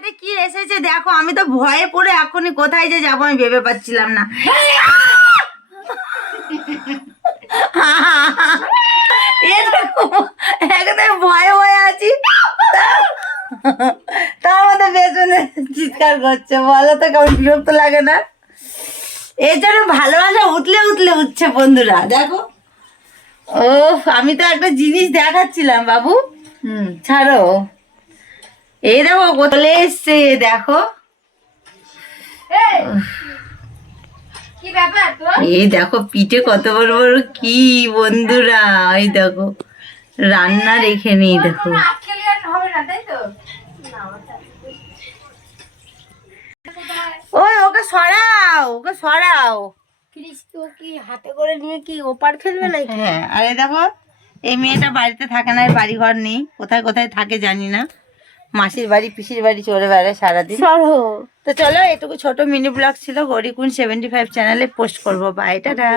হাতে কি এসেছে দেখো, আমি তো ভয়ে পড়ে এখনই কোথায় যে যাবো আমি ভেবে পাচ্ছিলাম না। একদম ভয়ে ভয়ে আছি, তার মধ্যে পেছনে চিৎকার করছে। বলো তো কেমন বিরক্ত লাগে না? এর জন্য ভালোবাসা উঠলে উঠলে উঠছে বন্ধুরা, দেখো। ও আমি তো একটা জিনিস দেখাচ্ছিলাম বাবু। ছাড়ো, এই দেখো চলে এসছে, দেখো। এই দেখো পিঠে কত বড় বড় কি বন্ধুরা, এই দেখো রান্না রেখে নেই, দেখো। ওই ওকে সরাও, ওকে সরাও। কি হাতে করে নিয়ে কি ওপার ফেলবে না? হ্যাঁ, আরে দেখো এই মেয়েটা বাড়িতে থাকে না, বাড়ি ঘর নেই, কোথায় কোথায় থাকে জানি না, মাসির বাড়ি পিসির বাড়ি চলে বেড়ায় সারাদিন। তো চলো, এটুকু ছোট মিনি ব্লগ ছিল, গৌরীকুঞ্জ 75 চ্যানেলে পোস্ট করবো। Bye, tata.